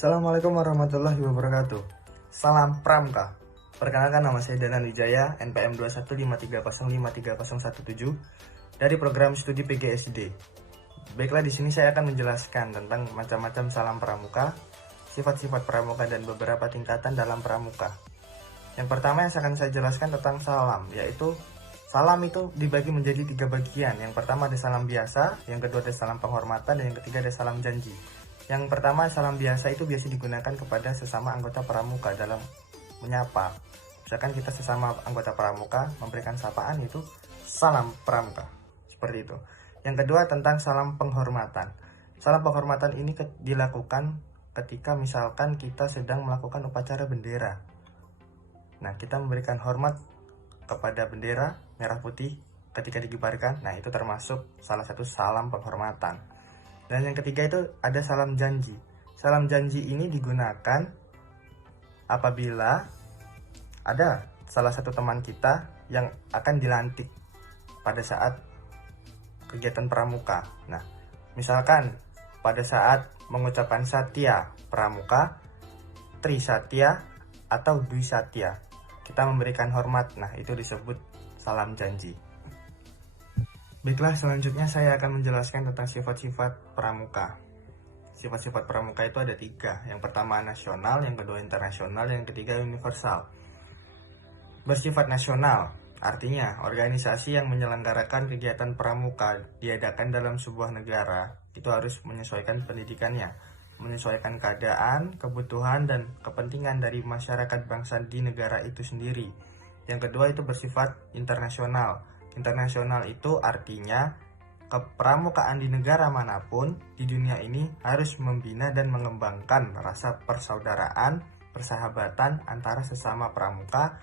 Assalamualaikum warahmatullahi wabarakatuh. Salam Pramuka. Perkenalkan, nama saya Danan Wijaya, NPM 21530530117 dari program studi PGSD. Baiklah, di sini saya akan menjelaskan tentang macam-macam salam pramuka, sifat-sifat pramuka dan beberapa tingkatan dalam pramuka. Yang pertama yang akan saya jelaskan tentang salam, yaitu salam itu dibagi menjadi 3 bagian. Yang pertama ada salam biasa, yang kedua ada salam penghormatan, dan yang ketiga ada salam janji. Yang pertama, salam biasa itu biasa digunakan kepada sesama anggota pramuka dalam menyapa. Misalkan kita sesama anggota pramuka memberikan sapaan, itu salam pramuka. Seperti itu. Yang kedua tentang salam penghormatan. Salam penghormatan ini dilakukan ketika misalkan kita sedang melakukan upacara bendera. Nah, kita memberikan hormat kepada bendera merah putih ketika dikibarkan. Nah, itu termasuk salah satu salam penghormatan. Dan yang ketiga itu ada salam janji. Salam janji ini digunakan apabila ada salah satu teman kita yang akan dilantik pada saat kegiatan pramuka. Nah, misalkan pada saat mengucapkan Satya Pramuka, Tri Satya, atau Dwi Satya, kita memberikan hormat. Nah, itu disebut salam janji. Baiklah, selanjutnya saya akan menjelaskan tentang sifat-sifat pramuka. Sifat-sifat pramuka itu ada 3. Yang pertama nasional, yang kedua internasional, yang ketiga universal. Bersifat nasional, artinya organisasi yang menyelenggarakan kegiatan pramuka diadakan dalam sebuah negara, itu harus menyesuaikan pendidikannya, menyesuaikan keadaan, kebutuhan, dan kepentingan dari masyarakat bangsa di negara itu sendiri. Yang kedua itu bersifat internasional. Internasional itu artinya kepramukaan di negara manapun di dunia ini harus membina dan mengembangkan rasa persaudaraan, persahabatan antara sesama pramuka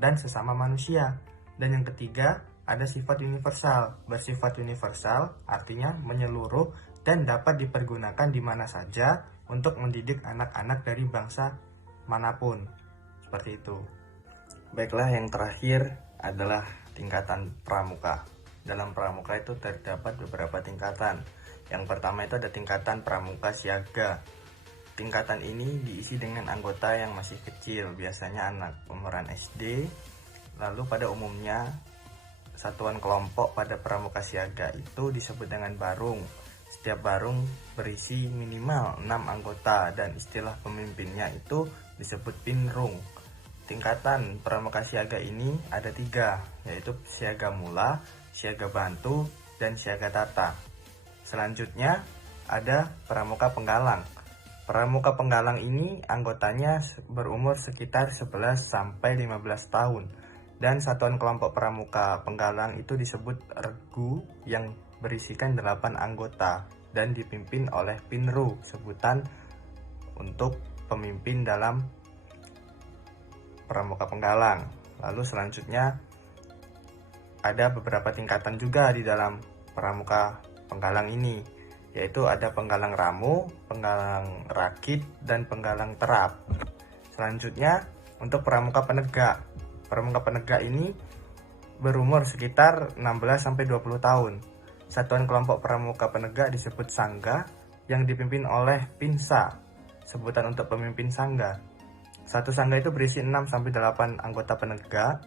dan sesama manusia. Dan yang ketiga ada sifat universal. Bersifat universal artinya menyeluruh dan dapat dipergunakan di mana saja untuk mendidik anak-anak dari bangsa manapun. Seperti itu. Baiklah, yang terakhir adalah tingkatan pramuka. Dalam pramuka itu terdapat beberapa tingkatan. Yang pertama itu ada tingkatan pramuka siaga. Tingkatan ini diisi dengan anggota yang masih kecil, biasanya anak umuran SD. Lalu pada umumnya satuan kelompok pada pramuka siaga itu disebut dengan barung. Setiap barung berisi minimal 6 anggota dan istilah pemimpinnya itu disebut pinrung. Tingkatan pramuka siaga ini ada 3, yaitu siaga mula, siaga bantu, dan siaga tata. Selanjutnya ada pramuka penggalang. Pramuka penggalang ini anggotanya berumur sekitar 11 sampai 15 tahun. Dan satuan kelompok pramuka penggalang itu disebut regu yang berisikan 8 anggota dan dipimpin oleh pinru, sebutan untuk pemimpin dalam pramuka penggalang. Lalu selanjutnya ada beberapa tingkatan juga di dalam pramuka penggalang ini, yaitu ada penggalang ramu, penggalang rakit, dan penggalang terap. Selanjutnya untuk pramuka penegak. Pramuka penegak ini berumur sekitar 16 sampai 20 tahun. Satuan kelompok pramuka penegak disebut sangga yang dipimpin oleh pinsa, sebutan untuk pemimpin sangga. Satu sangga itu berisi 6 sampai 8 anggota penegak